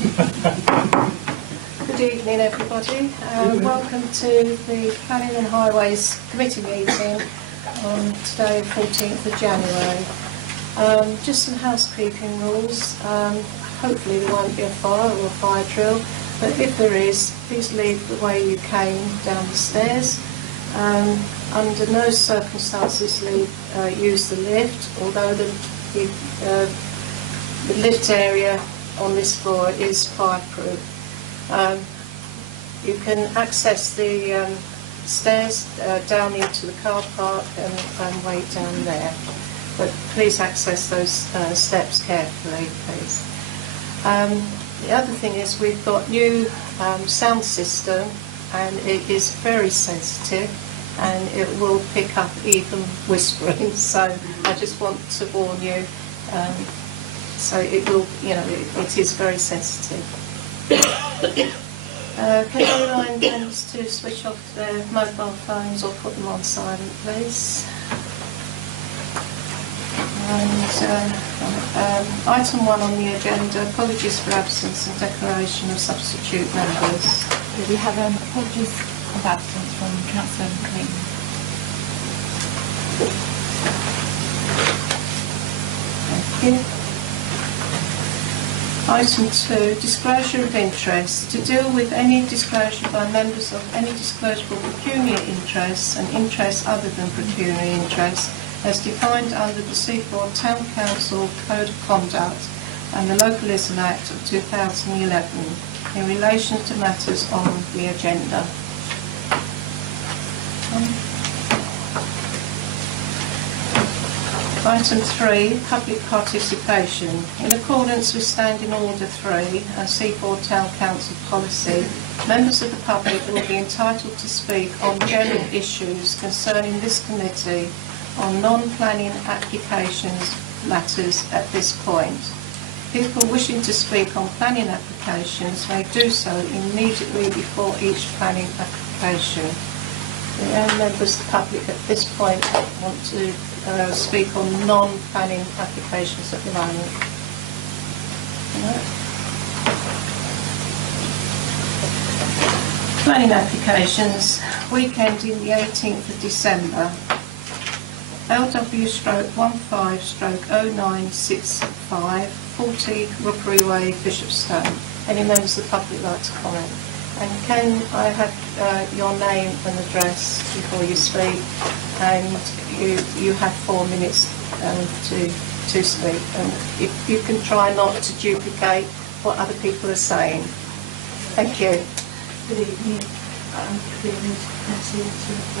Good evening, everybody. Welcome to the Planning and Highways Committee meeting on today, 14th of January. Just some housekeeping rules. Hopefully there won't be a fire or a fire drill, but if there is, please leave the way you came down the stairs. Under no circumstances use the lift, although the lift area on this floor is fireproof. You can access the stairs down into the car park and wait down there, but please access those steps carefully, please. The other thing is we've got new sound system, and it is very sensitive and it will pick up even whispering, so I just want to warn you. So it will, it is very sensitive. Can you remind members to switch off their mobile phones or put them on silent, please? And item 1 on the agenda, apologies for absence and declaration of substitute members. We have apologies of absence from Councillor McLean. Thank you. Item 2, disclosure of interest. To deal with any disclosure by members of any disclosable pecuniary interests and interests other than pecuniary interests as defined under the Seaford Town Council Code of Conduct and the Localism Act of 2011 in relation to matters on the agenda. Item 3, public participation. In accordance with Standing Order 3 and Seaford Town Council policy, members of the public will be entitled to speak on general issues concerning this committee on non-planning applications matters at this point. People wishing to speak on planning applications may do so immediately before each planning application. The only members of the public at this point want to speak on non-planning applications at the moment. Planning applications, weekend in the 18th of December. LW/15/0965, 40 Rookery Way, Bishopstone. Any members of the public like to comment? And can I have your name and address before you speak? And you have 4 minutes to speak. And if you can try not to duplicate what other people are saying. Thank you. Good evening. Good evening,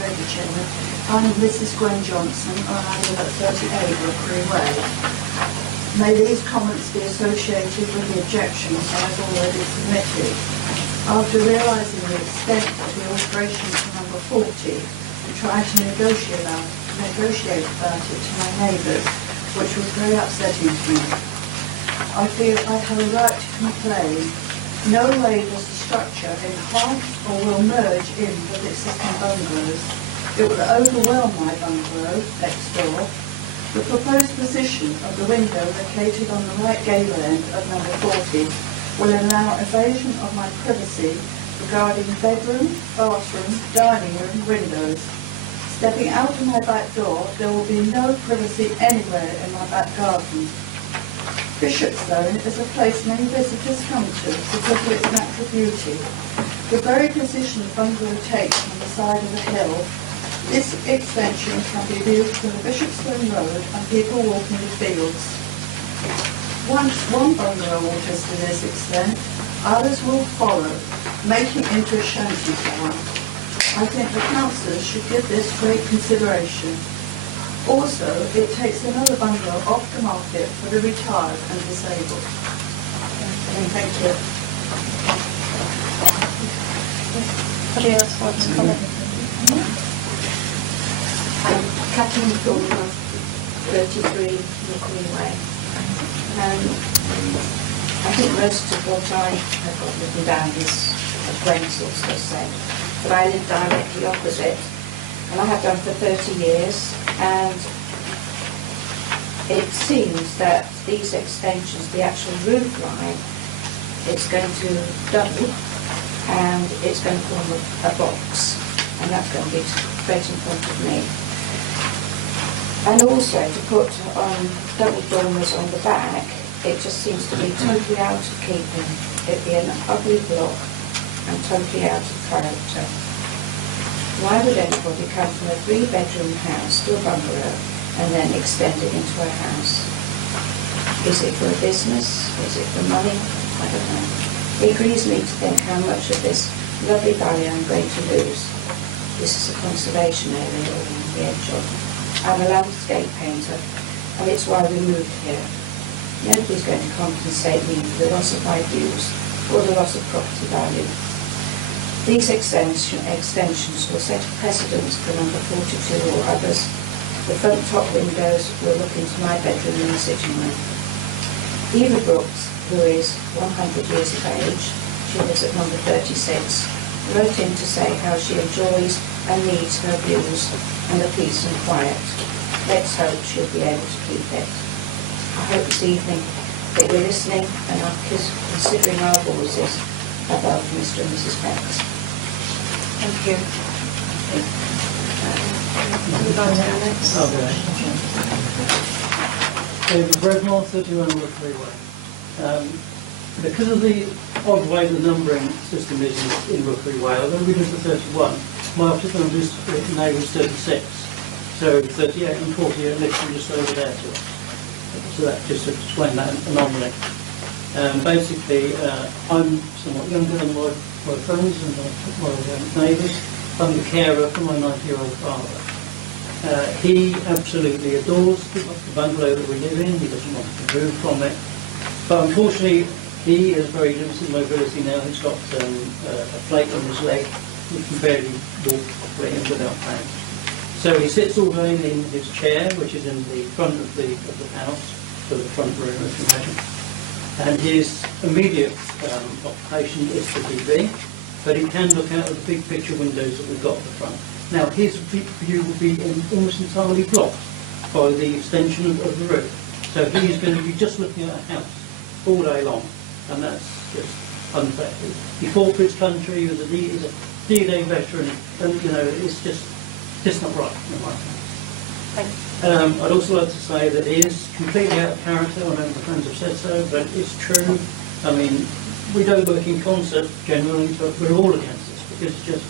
Lady Chairman. I'm Mrs. Gwen Johnson and I live at 38 Rookery Way. May these comments be associated with the objections I have already submitted. After realising the extent of the alteration to number 40, I tried to negotiate about it to my neighbours, which was very upsetting to me. I feel I have a right to complain. No way does the structure enhance or will merge in with existing bungalows. It will overwhelm my bungalow next door. The proposed position of the window located on the right gable end of number 40 will allow evasion of my privacy regarding bedroom, bathroom, dining room windows. Stepping out of my back door, there will be no privacy anywhere in my back garden. Bishopstone is a place many visitors come to because of its natural beauty. The very position the bungalow takes on the side of the hill, this extension can be viewed from the Bishopstone Road and people walking the fields. Once one bungalow alters to this extent, others will follow, making it into a shanty town. I think the councillors should give this great consideration. Also, it takes another bungalow off the market for the retired and disabled. Thank you. Anybody else want to comment? Kathleen Thorne, 33 Rookery Way. I think most of what I have got written down is what Gwen's also said, but I live directly opposite, and I have done for 30 years, and it seems that these extensions, the actual roof line, it's going to double, and it's going to form a box, and that's going to be straight in front of me. And also to put double dormers on the back, it just seems to be totally out of keeping. It'd be an ugly block and totally out of character. Why would anybody come from a 3-bedroom house to a bungalow and then extend it into a house? Is it for a business? Is it for money? I don't know. It grieves me to think how much of this lovely valley I'm going to lose. This is a conservation area around the edge of. I'm a landscape painter, and it's why we moved here. Nobody's going to compensate me for the loss of my views or the loss of property value. These extensions will set a precedent for number 42 or others. The front top windows will look into my bedroom and the sitting room. Eva Brooks, who is 100 years of age, she lives at number 36, wrote in to say how she enjoys and needs her views and the peace and quiet. Let's hope she'll be able to keep it. I hope this evening that you're listening and are considering our voices above Mr. and Mrs. Peck's. Thank you. Move on to the next. David Bredmore, 31 Rookery Way. Because of the odd way the numbering system is in Rookery Way, although we live at 31, my office number is neighbour is 36. So 38 and 40 are literally just over there to us. So that just to explain that anomaly. Basically, I'm somewhat younger than my friends and my neighbours. I'm the carer for my 90-year-old father. He absolutely adores the bungalow that we live in. He doesn't want to move from it. But unfortunately, he has very limited mobility now. He's got a flake on his leg. He can barely walk properly and without pain. So he sits all day in his chair, which is in the front of the house, so the front room, if you imagine. And his immediate occupation is the TV, but he can look out of the big picture windows that we've got at the front. Now, his view will be almost entirely blocked by the extension of the roof. So he is going to be just looking at a house all day long, and that's just unfair. He fought for his country, he's a D-Day veteran, and it's just not right in my opinion. I'd also like to say that he is completely out of character. I know my friends have said so, but it's true. I mean, we don't work in concert generally, but we're all against this because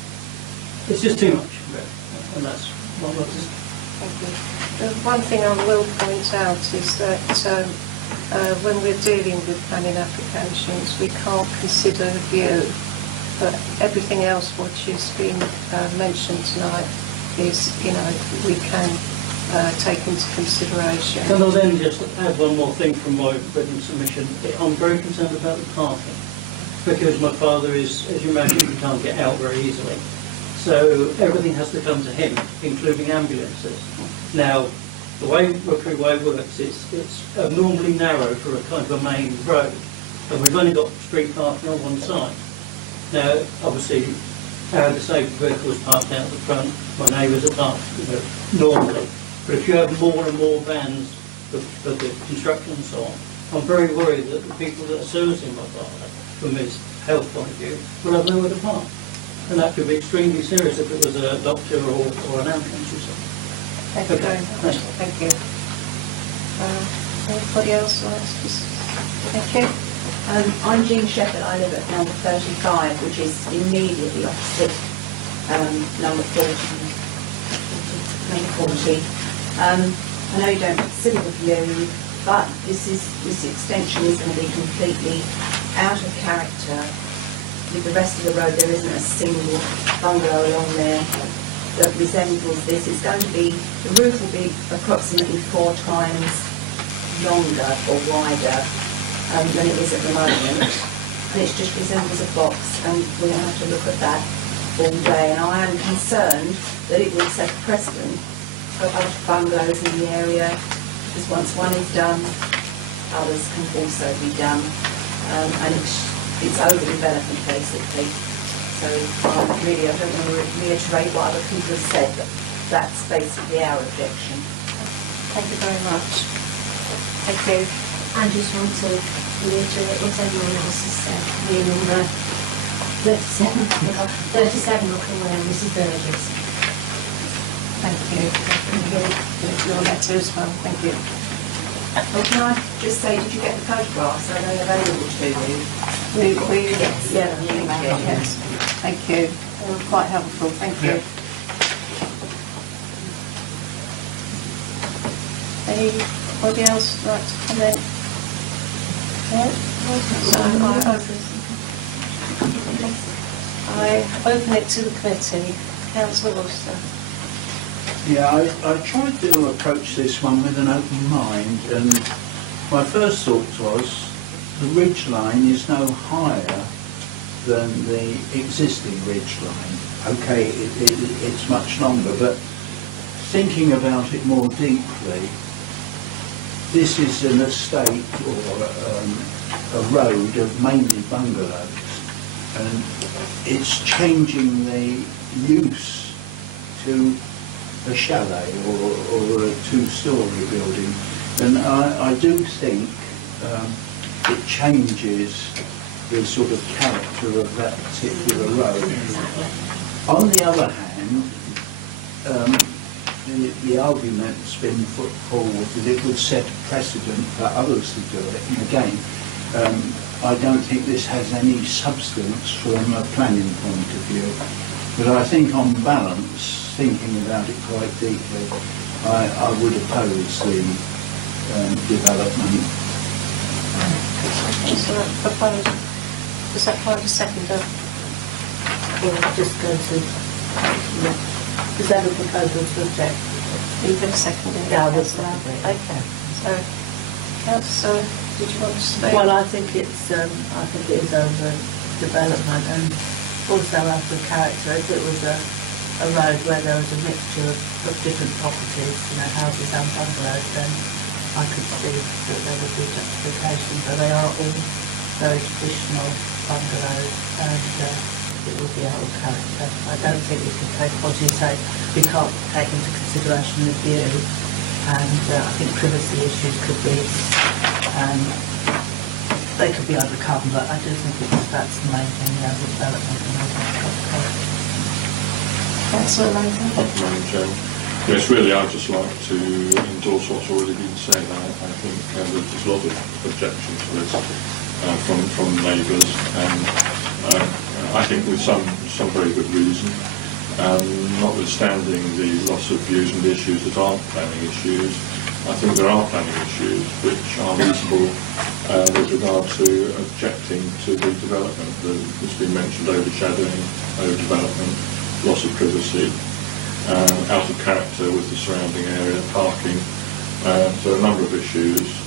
it's just too much, and that's what I want to say. Thank you. One thing I will point out is that when we're dealing with planning applications, we can't consider a view, but everything else which has been mentioned tonight is, we can take into consideration. Can I then just add one more thing from my written submission? I'm very concerned about the parking, because my father is, as you imagine, he can't get out very easily. So everything has to come to him, including ambulances. Now, the way Rookery Way works, it's abnormally narrow for a kind of a main road, and we've only got street parking on one side. Now, obviously, our disabled vehicle is parked out the front. My neighbours are parked normally. But if you have more and more vans for the construction and so on, I'm very worried that the people that are servicing my father, from his health point of view, will have nowhere to park. And that could be extremely serious if it was a doctor or an ambulance or something. Thank you very much. Thank you. Anybody else wants to? Thank you. I'm Jean Shepherd. I live at number 35, which is immediately opposite number 40. I know you don't consider the view, but this extension is going to be completely out of character. With the rest of the road, there isn't a single bungalow along there that resembles this. It's going to be, the roof will be approximately 4 times longer or wider than it is at the moment, and it just resembles a box, and we're going to have to look at that all day. And I am concerned that it will set a precedent for other bungalows in the area, because once one is done, others can also be done, and it's overdevelopment basically. So I don't want to reiterate what other people have said, but that's basically our objection. Thank you very much. Thank you. I just want to reiterate what everyone else has said. Me number 37 Rookery Way, Mrs. Burgess. Thank you. There's your letter as well. Thank you. Well, can I just say, did you get the photographs? Are they available to you? Yes. Yeah, thank you. Yes. Thank you. They were quite helpful. Thank you. Anybody else like to comment? No? So I open it to the committee. Councillor Worcester. Yeah, I tried to approach this one with an open mind, and my first thought was the ridge line is no higher than the existing ridge line. Okay, it's much longer, but thinking about it more deeply, this is an estate or a road of mainly bungalows, and it's changing the use to a chalet or a two-storey building, and I do think it changes the sort of character of that particular road. On the other hand, the argument's been put forward that it would set a precedent for others to do it, and again, I don't think this has any substance from a planning point of view, but I think on balance, thinking about it quite deeply, I would oppose the development. Does that find a seconder? Or just go to, is that a proposal to object? You've been seconded. Yeah, I would second it. Okay. So, Councillor, did you want to speak? Well, I think it is over development, and also out of character. If it was a road where there was a mixture of different properties, houses and bungalows, then I could see that there would be justification. But they are all very traditional bungalows, and it would be out of character. I don't think we can take, what you say, we can't take into consideration the view, and I think privacy issues could be, they could be overcome, but I do think that's the main thing, the development and overcome. Councillor Langton. Madam Chair. Yes, really, I'd just like to endorse what's already been said. I think there's a lot of objections to this from neighbours, and I think with some very good reason. Notwithstanding the loss of views and the issues that aren't planning issues, I think there are planning issues which are reasonable with regard to objecting to the development that's been mentioned: overshadowing, overdevelopment, loss of privacy, out of character with the surrounding area, parking, so a number of issues.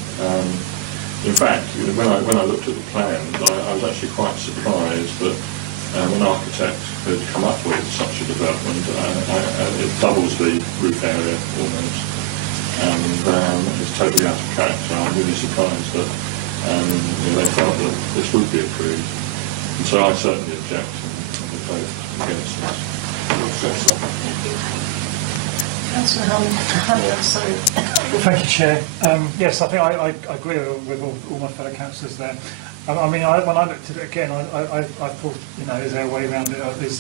In fact, when I looked at the plans, I was actually quite surprised that an architect had come up with such a development. It doubles the roof area almost, and it's totally out of character. I'm really surprised that they felt that this would be approved, and so I certainly object and would vote against this. Councillor Hamilton, sorry. Thank you, Chair. Yes, I think I agree with all my fellow councillors there. I mean, when I looked at it again, I thought, is there a way around it? Has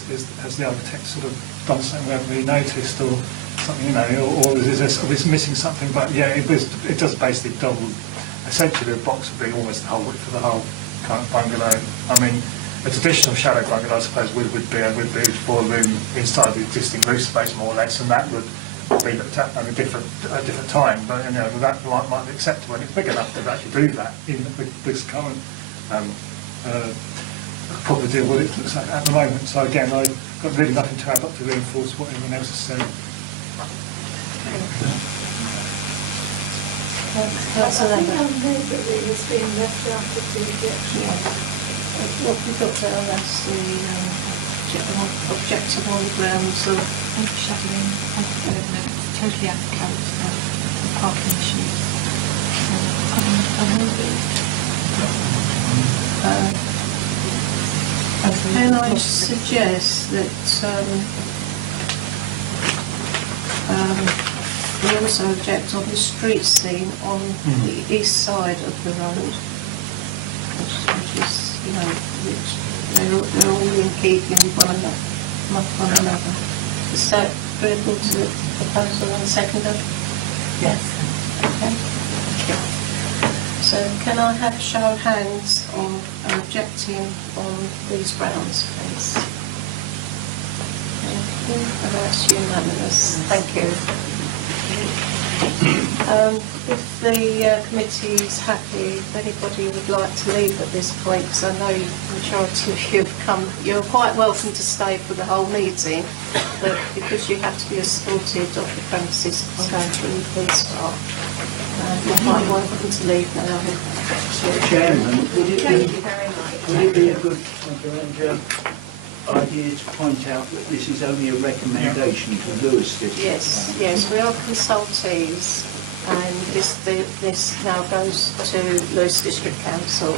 the architect sort of done something we haven't really noticed, or something, or is this missing something? But yeah, it does basically double. Essentially, the box would be almost the whole width of the whole kind of bungalow. I mean, a traditional shadow bungalow, I suppose, would be for a room inside the existing roof space, more or less, and that would be looked at at a different time. But that might be acceptable, and it's big enough to actually do that, even with this current proper deal with it looks like at the moment. So again, I've got really nothing to add but to reinforce what everyone else has said. I think I'm made that it was being left out of the objection. What we've got there, that's the objective on the grounds of Overshadowing, overdevelopment, totally out of character, parking issues. Can I suggest that we also object on the street scene on the east side of the road? you know, which they're all in keeping with one another. Is that agreeable to the proposal and seconder? Yes. Okay. So can I have a show of hands on objecting on these grounds, please? Thank you. And that's unanimous. Thank you. If the committee is happy, if anybody would like to leave at this point, because I know the majority of you have come, you're quite welcome to stay for the whole meeting, but because you have to be escorted off the premises, it's going through the police staff. You're quite welcome to leave now. Chairman, would Thank you very much. it be a good idea to point out that this is only a recommendation to Lewis District? Yes, we are consultees, and this now goes to Lewis District Council.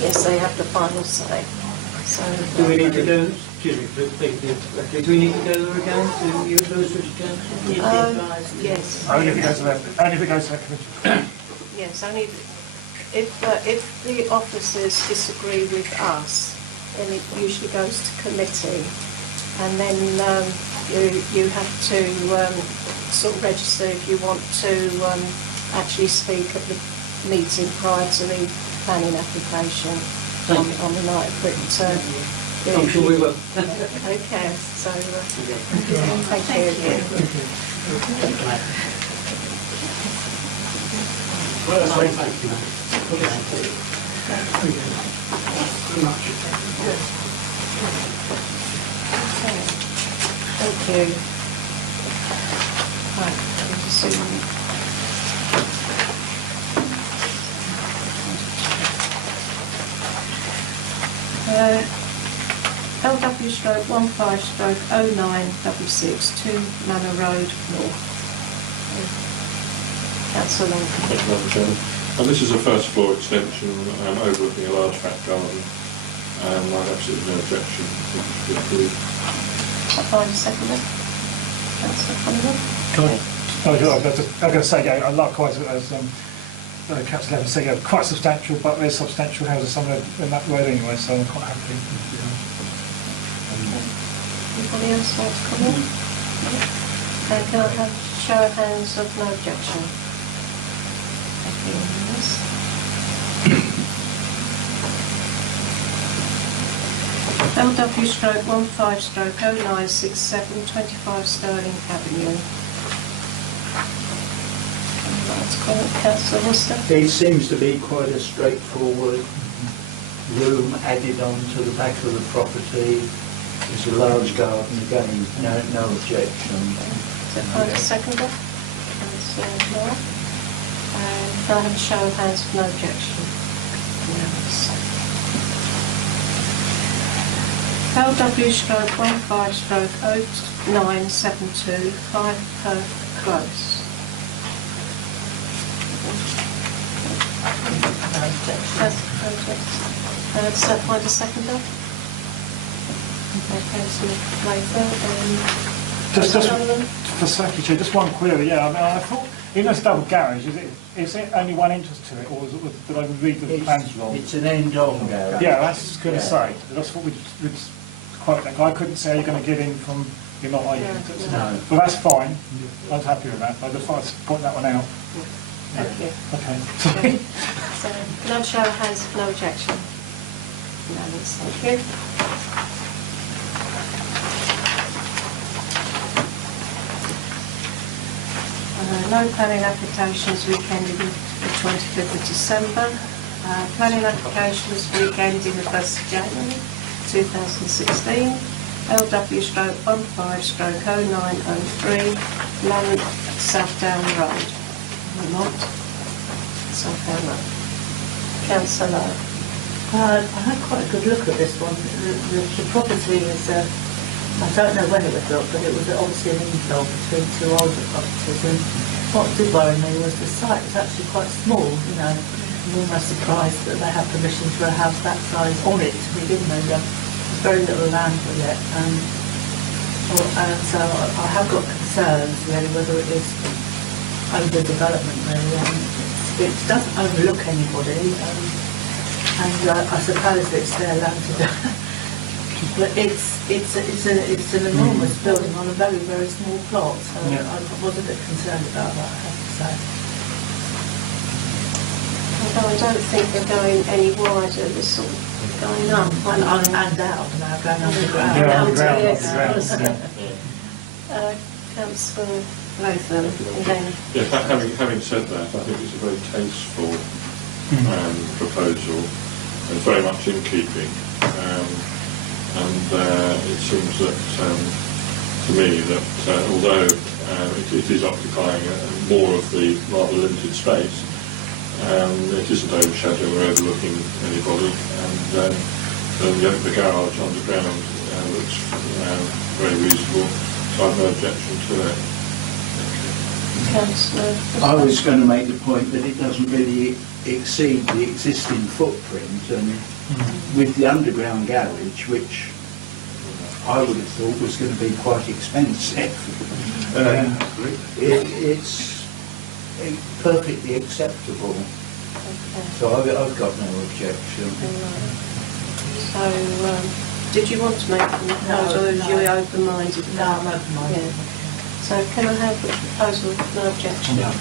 Yes, they have the final say. So Do we need to go, excuse me, do we need to go there again to you, Lewis District Council? yes. Only if it goes to that committee. Yes, only if the officers disagree with us, then it usually goes to committee, and then you have to sort of register if you want to actually speak at the meeting prior to the planning application on the night of written term. I'm sure we will. Okay, so thank you again. Thank you. Right, LW/15/0966 2 Manor Road North. Councillor Long. Madam Chairman. And this is a first floor extension overlooking a large back garden. I have absolutely no objection to approve. Find a seconder. Councillor Conlon. I'm going to say, yeah, likewise, as Councillor Evans said, yeah, quite substantial, but there's substantial houses somewhere in that road anyway, so I'm quite happy. Anybody else want to come in? Can I have a show of hands of no objection? Thank you. LW/15/0967 25 Sterling Avenue. Councillor Worcester. It seems to be quite a straightforward room added on to the back of the property. It's a large garden, again, no objection. So find a seconder. Councillor Moore. And can I have a show of hands of no objection? Yes. LW/15/0972 5 Perth Close. That's project. Does that find a seconder? Okay, so later. Just one query, yeah. I mean, I thought, in this double garage, is it only one entrance to it, or did I read the plans wrong? It's an end-on garage. Yeah, that's going to say. That's what we'd quite think. I couldn't say you're going to get in from, you're not like No. But that's fine. I was happy with that. I just thought I'd point that one out. Thank you. Okay. Sorry. So, no show of hands, no objection. No, thank you. No planning applications weekending the 25th of December. Planning applications weekending the 1st of January 2016. LW/15/0903 Land Southdown Road. Vermont. Southdown Road. Councillor. I had quite a good look at this one. The property is, I don't know when it was built, but it was obviously an infill between two older properties. And what did worry me was the site was actually quite small, you know. I'm almost surprised that they had permission for a house that size on it to begin with. There's very little land with it. And so I have got concerns, really, whether it is overdevelopment, really. it doesn't overlook anybody, and I suppose it's their land to do. But it's an enormous building on a very, very small plot, so Yeah. I was a bit concerned about that, I have to say. Although I don't think they're going any wider, they're sort of going up. And out now, going underground. Yeah, Down to underground, the underground, yeah. Councillor Latham, and then Yeah, having said that, I think it's a very tasteful proposal, and very much in keeping. And it seems that, to me, that although it is occupying more of the rather limited space, it isn't overshadowing or overlooking anybody, and the garage underground looks very reasonable, so I have no objection to it. Councillor. I was going to make the point that it doesn't really exceed the existing footprint, and with the underground garage, which I would have thought was going to be quite expensive, it's perfectly acceptable. Okay. So I've got no objection. So, did you want to make a proposal, or are you open-minded? No, I'm open-minded. Yeah. So can I have the proposal with no objection? Yeah.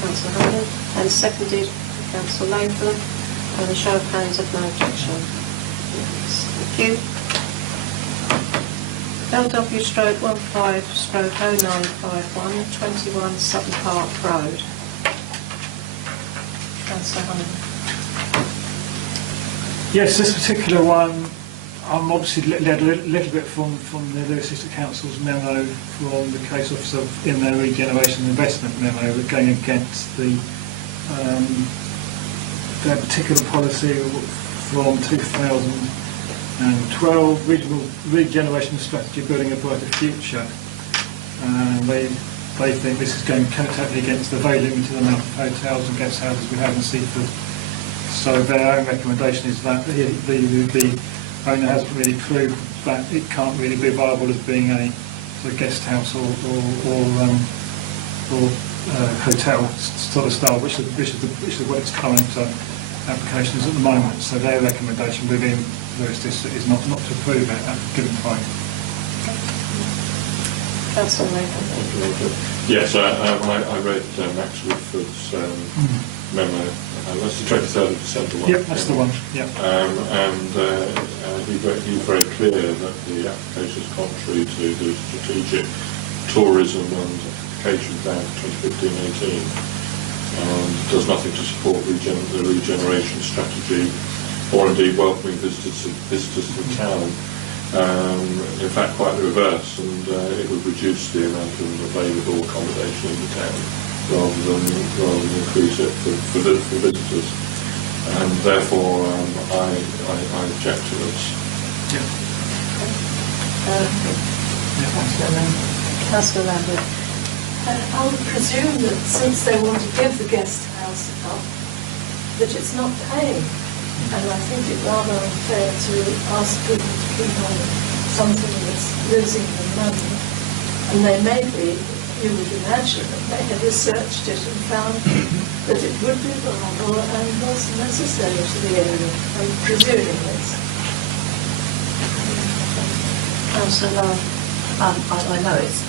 Councillor Hannon, and seconded Councillor Latham, and a show of hands of no objection. Yes. Thank you. LW/15/0951, 21 Sutton Park Road. Councillor Hannon. Yes, this particular one, I'm obviously led a little bit from the Lewis District Council's memo from the case officer in their regeneration investment memo, going against their particular policy from 2012, regional regeneration strategy, building a brighter future. And they think this is going totally against the very limited amount of hotels and guest houses we have in Seaford. So their own recommendation is that the owner hasn't really proved that it can't really be viable as being a sort of guest house or hotel sort of style, which is what its current application is at the moment. So their recommendation within Lewis District is not to approve it at the given time. Councillor Latham. Yes, I read Max Woodford's memo. That's the 23rd of December one. Yep, that's the one. Yep. He's very clear that the application is contrary to the strategic tourism and application plan for 2015-18, and does nothing to support the regeneration strategy, or indeed welcoming visitors to the town. In fact, quite the reverse, and it would reduce the amount of available accommodation in the town rather than increase it for visitors. And therefore, I object to this. Yeah. Councillor Lambert. I would presume that since they want to give the guest house up, that it's not paying. And I think it rather unfair to ask people to keep on something that's losing them money. And they may be, you would imagine, that they had researched it and found that it would be viable and was necessary to the area. I'm presuming this. Councillor Lambert. I know it's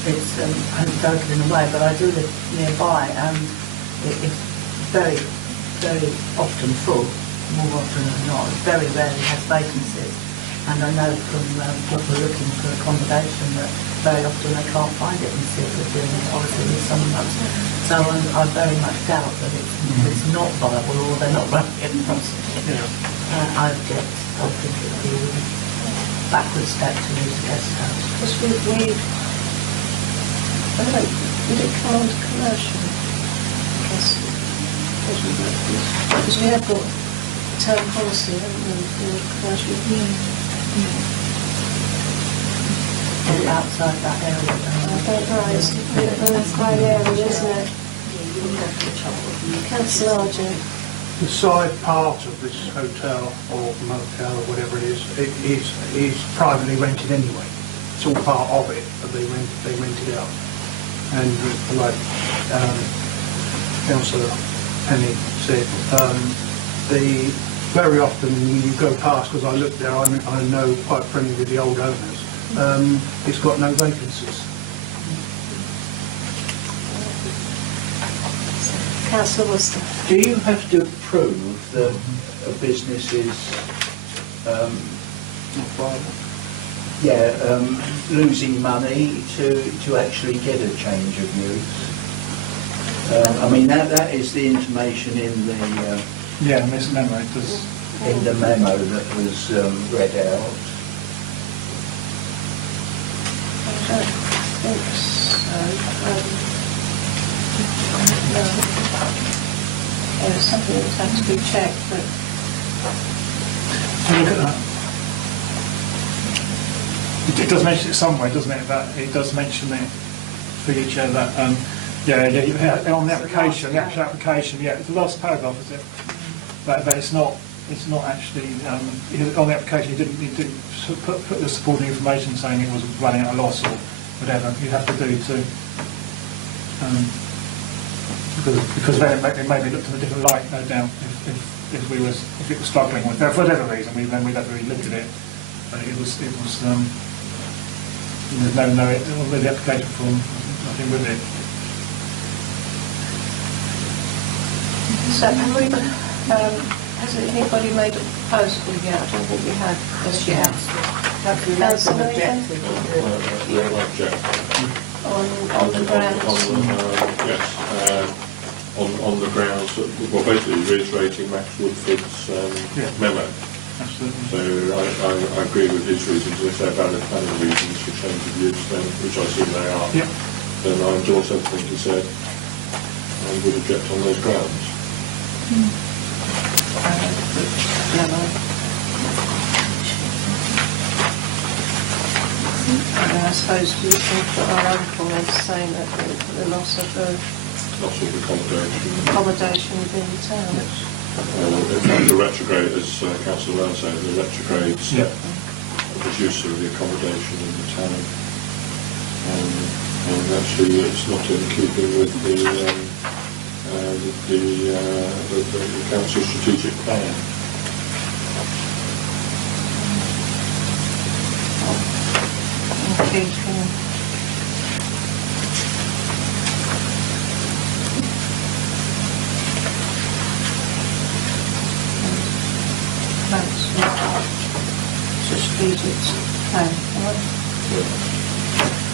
anecdotal in a way, but I do live nearby, and it's very, very often full, more often than not. It very rarely has vacancies, and I know from people looking for accommodation that very often they can't find it in Seaford during obviously the summer months. So I very much doubt that it's not viable, or they're not running it properly. I object. I think it would be a backward step to use a guest house. Because would it come on to commercial? Because we have got town policy, haven't we, for commercial? Outside that area. I don't know, it's a bit of a grey area, isn't it? Councillor Argent. The side part of this hotel or motel or whatever it is privately rented anyway. It's all part of it, but they rent it out. And like Councillor Penny said, very often when you go past, because I look there, I know quite friendly with the old owners, it's got no vacancies. Councillor Worcester. Do you have to prove that a business is losing money to actually get a change of use? I mean, that is the information in the Miss Memo does. in the memo that was read out. I don't think so. No. It's something that would have to be checked, but Look at that. It does mention it somewhere, doesn't it? That it does mention it for each other. That on the application, the actual application. Yeah, it's the last paragraph, is it? But it's not. It's not actually on the application. He didn't put the supporting information saying it was running at a loss or whatever. You have to do to. Because then it maybe looked in a different light, no doubt, if it was struggling with that for whatever reason. Then we'd have to look at it. But it was there's no the application form, nothing with it. So has anybody made a proposal yet? I don't think we have as yet. Have you made an objective? I object. On the grounds. Yes. On the grounds that, well, basically reiterating Max Woodford's memo. Absolutely. So I agree with his reasons. If they're valid planning reasons for change of use, then, which I assume they are, then I endorse everything he said and would object on those grounds. And I suppose we can put our own comments saying that the loss of accommodation within the town. In fact, the retrograde, as Councillor Lowe said, the retrograde step reducer of the accommodation in the town. And actually, it's not in keeping with the council's strategic plan.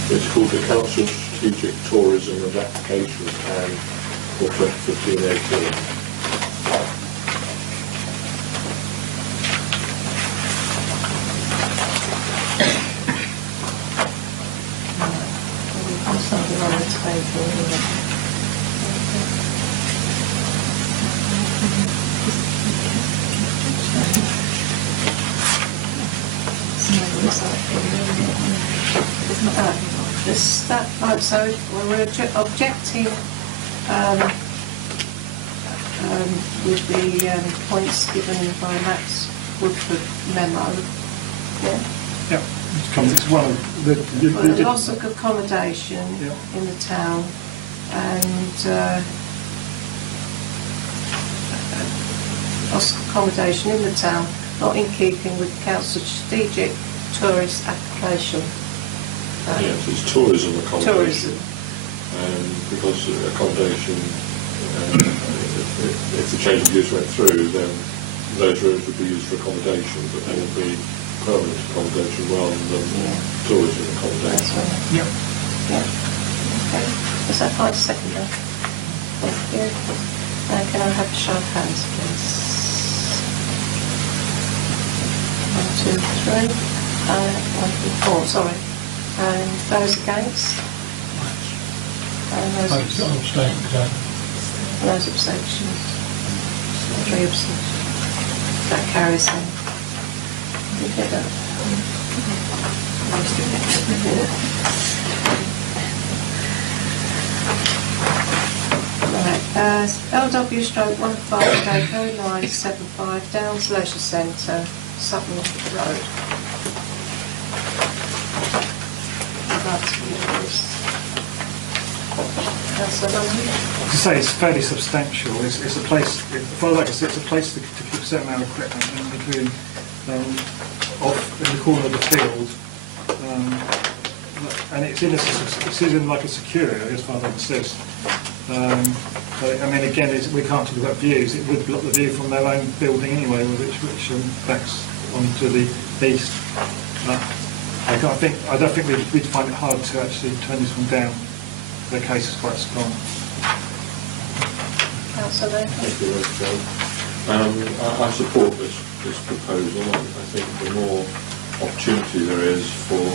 It's called the Council Strategic Tourism and Application Plan for 2015-18. Something on the table. So we're objecting with the points given by Max Woodford memo. Yeah, it's one of the loss of accommodation in the town and loss of accommodation in the town not in keeping with the council's strategic tourist application. Yes, it's tourism accommodation. Because accommodation, if the change of use went through, then those rooms would be used for accommodation, but they would be permanent accommodation rather than tourism accommodation. Yeah. Okay. Is that my seconder? Thank you. Can I have a show of hands, please? 1, 2, 3. 1, 2, 4. Sorry. And those against? And those abstentions? 3 abstentions. That carries then. You get that? Right. LW stroke 1580975 Downs Leisure Centre, Sutton Road. I'd like to use this. Councillor Lundy. To say it's fairly substantial. It's a place, like I said, it's a place to keep a certain amount of equipment, including off in the corner of the field. And it's in like a secure area, as far as I insist. But, I mean, again, we can't talk about views. It would block the view from their own building anyway, which backs onto the east. I don't think we'd find it hard to actually turn this one down. The case is quite strong. Councillor Logan. Thank you, Rachel. I support this proposal. I think the more opportunity there is for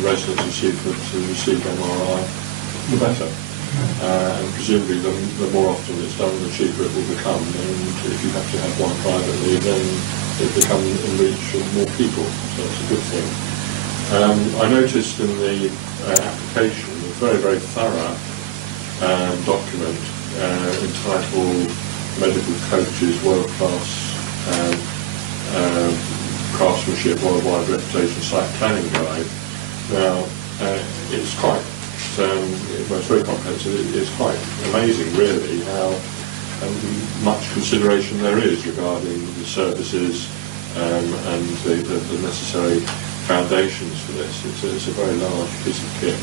residents of Seaford to receive MRI, the better. And presumably the more often it's done, the cheaper it will become. And if you have to have one privately, then it becomes in reach of more people. So it's a good thing. I noticed in the application a very, very thorough document entitled Medical Coaches World-Class Craftsmanship, Worldwide Reputation Site Planning Guide. Now, it's quite, well, it's very comprehensive. It's quite amazing, really, how much consideration there is regarding the services and the necessary foundations for this. It's a very large piece of kit, a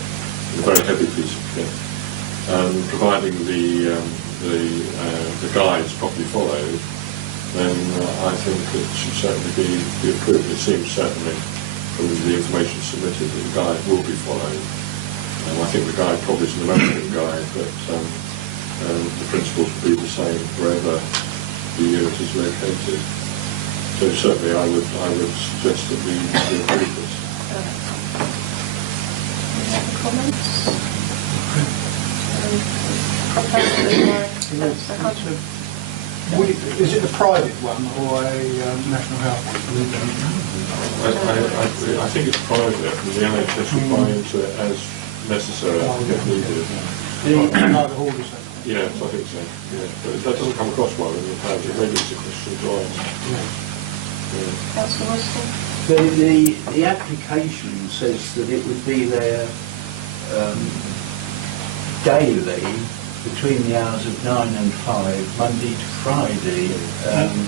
very heavy piece of kit. Providing the guides properly followed, then I think it should certainly be approved. It seems certainly from the information submitted that the guide will be followed. I think the guide probably is an American guide, but the principles will be the same wherever the unit is located. So certainly I would suggest that we approve this. Any other comments? Is it a private one or a national health one? I think it's private, and the NHS will buy into it as necessary if needed. Like the Hall is that? Yes, I think so. Yeah. But that doesn't come across well in the plans. It maybe it's a question to ask. Councillor Wilson. The application says that it would be there daily between the hours of 9 and 5, Monday to Friday, and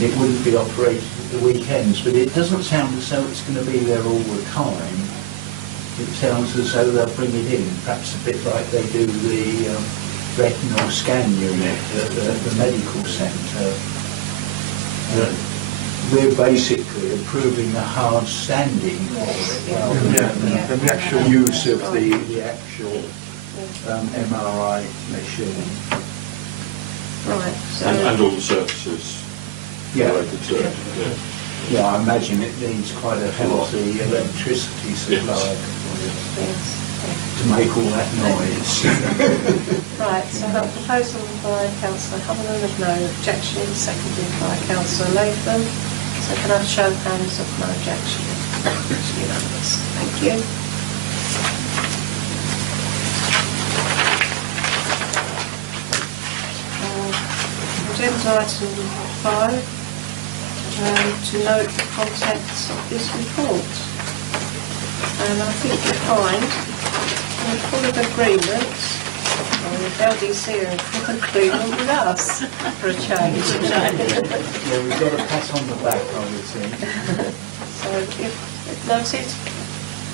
it wouldn't be operated at the weekends. But it doesn't sound as though it's going to be there all the time. It sounds as though they'll bring it in, perhaps a bit like they do the retinal scan unit at the medical centre. We're basically approving the hard standing for it, rather than the actual use of the actual MRI machine. Right. So And all the services related to it. Yeah, I imagine it needs quite a healthy electricity supply to make all that noise. right. So that proposal by Councillor Hummerman with no objection, seconded by Councillor Latham. So can I show hands of no objection? It's unanimous. Thank you. Agenda item 5, to note the contents of this report. And I think you'll find we're full of agreement, the LDC are in full agreement with us for a change. Yeah, we've got a pat on the back, I would think. So if noted,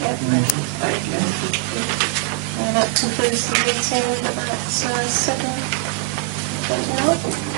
okay. And that concludes the meeting at 7:29.